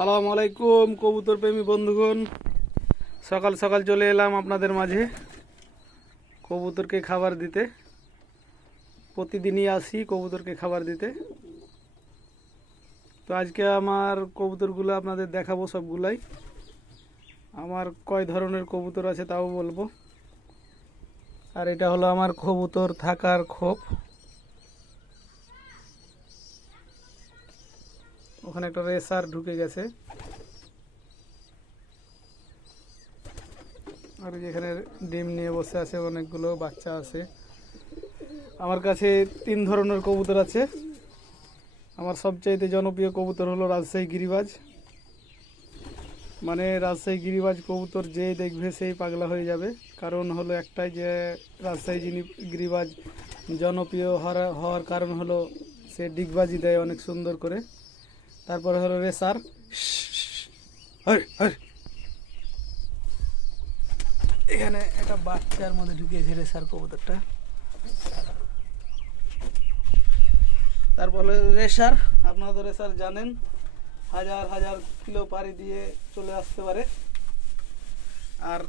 সালাম আলাইকুম কবুতর প্রেমী বন্ধুগণ। সকাল সকাল চলে এলাম আপনাদের মাঝে কবুতরকে খাবার দিতে। প্রতিদিনই আসি কবুতরকে খাবার দিতে। তো আজকে আমার কবুতরগুলো আপনাদের দেখাবো সবগুলাই। আমার কয় ধরনের কবুতর আছে তাও বলব। আর এটা হলো আমার কবুতর থাকার খোপ। ওখানে একটা রেসার ঢুকে গেছে। আর যেখানে ডিম নিয়ে বসে আছে, অনেকগুলো বাচ্চা আছে। আমার কাছে তিন ধরনের কবুতর আছে। আমার সবচাইতে জনপ্রিয় কবুতর হলো রাজশাহী গিরিবাজ। মানে রাজশাহী গিরিবাজ কবুতর যে দেখবে সেই পাগলা হয়ে যাবে। কারণ হলো একটাই যে রাজশাহী যিনি গিরিবাজ জনপ্রিয় হওয়ার হওয়ার কারণ হলো সে ডিগবাজি দেয় অনেক সুন্দর করে। তারপরে হলো রেসার। এখানে একটা বাচ্চার মধ্যে ঢুকিয়েছে রেসার কবুতরটা। তারপরে রেসার আপনারা তো রেসার জানেন, হাজার হাজার কিলো পাড়ি দিয়ে চলে আসতে পারে। আর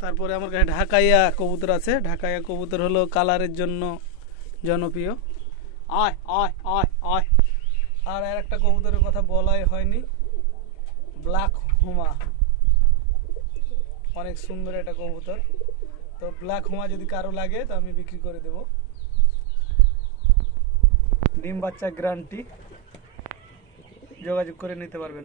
তারপরে আমার কাছে ঢাকাইয়া কবুতর আছে। ঢাকাইয়া কবুতর হলো কালারের জন্য জনপ্রিয়। আয় আয় আয় আয়। আর আর একটা কবুতরের কথা বলাই হয়নি। ব্ল্যাক হোমা অনেক সুন্দর একটা কবুতর। তো ব্ল্যাক হোমা যদি কারও লাগে, তো আমি বিক্রি করে দেব। ডিম বাচ্চা গ্রান্টি যোগাযোগ করে নিতে পারবেন।